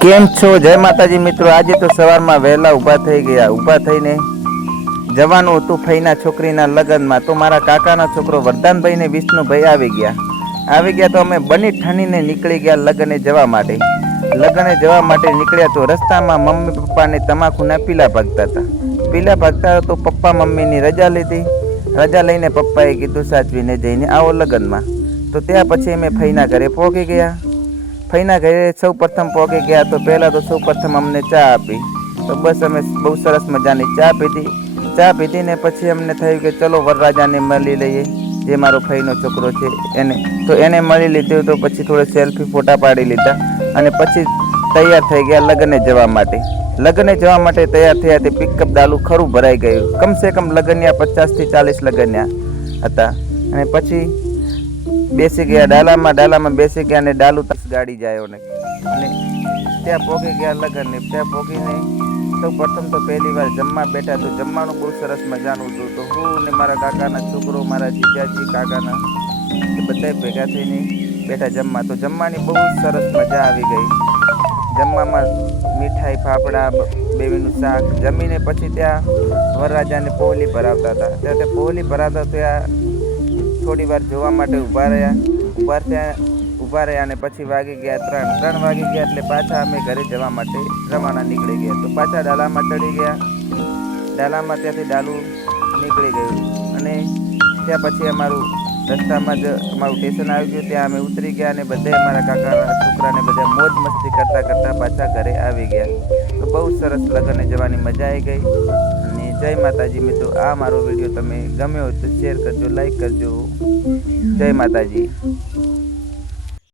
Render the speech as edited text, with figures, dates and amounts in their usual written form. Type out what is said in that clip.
કેમ છો? જય માતાજી મિત્રો। આજે તો સવારમાં વહેલા ઊભા થઈ ગયા। ઊભા થઈને જવાનું હતું ફઈના છોકરીના લગ્નમાં। તો મારા કાકાનો છોકરો વરદાનભાઈ ને વિષ્ણુભાઈ આવી ગયા તો અમે બની ઠણીને નીકળી ગયા લગ્ને જવા માટે। લગ્ને જવા માટે નીકળ્યા તો રસ્તામાં મમ્મી પપ્પાને તમાકુના પીલા ભાગતા હતા। તો પપ્પા મમ્મીની રજા લીધી। રજા લઈને પપ્પાએ કીધું સાચવીને જઈને આવો લગ્નમાં। તો ત્યાં પછી અમે ફઈના ઘરે પહોંચી ગયા। ફઈના ઘરે સૌ પ્રથમ પહોંચી ગયા તો પહેલાં તો સૌ પ્રથમ અમને ચા આપી। તો બસ અમે બહુ સરસ મજાની ચા પીધી ને પછી અમને થયું કે ચલો વરરાજાને મળી લઈએ, જે મારો ફઈનો છોકરો છે એને મળી લીધું। તો પછી થોડે સેલ્ફી ફોટા પાડી લીધા અને પછી તૈયાર થઈ ગયા લગ્ને જવા માટે। લગ્ને જવા માટે તૈયાર થયા તે પિકઅપ ડાલું ખરું ભરાઈ ગયું। કમસે કમ લગ્નના 50 થી 40 લગ્નના હતા અને પછી બેસી ગયા ડાલામાં બેસી ગયા અને ડાલુ તસ ગાડી જાય અને ત્યાં પહોંચી ગયા લગ્નને। ત્યાં પહોંચીને સૌ પ્રથમ તો પહેલી વાર જમવા બેઠા। તો જમવાનું બહુ સરસ મજાનું હતું। તો હું ને મારા કાકાના છોકરો, મારા જીજાજી કાકાના એ બધા ભેગા થઈને બેઠા જમવા। તો જમવાની બહુ સરસ મજા આવી ગઈ। જમવામાં મીઠાઈ, ફાફડા, બેવીનું શાક જમીને પછી ત્યાં વરરાજાને પોહલી ભરાવતા હતા। ત્યાં તે પોહલી ભરાવતા ત્યાં થોડી વાર જોવા માટે ઊભા રહ્યા અને પછી વાગી ગયા 3 વાગી ગયા એટલે પાછા અમે ઘરે જવા માટે રવાના નીકળી ગયા। તો પાછા ડાલામાં ચડી ગયા। ડાલામાં ત્યાંથી ડાલું નીકળી ગયું અને ત્યાં પછી અમારું રસ્તામાં જ અમારું સ્ટેશન આવી ગયું। ત્યાં અમે ઉતરી ગયા અને બધા અમારા કાકાના છોકરાને બધા મોજ મસ્તી કરતા પાછા ઘરે આવી ગયા। તો બહુ સરસ લગ્ને જવાની મજા આવી ગઈ અને જય માતાજી મિત્રો। આ મારો વિડીયો તમે ગમ્યો હોય તો શેર કરજો, લાઈક કરજો। જય માતાજી।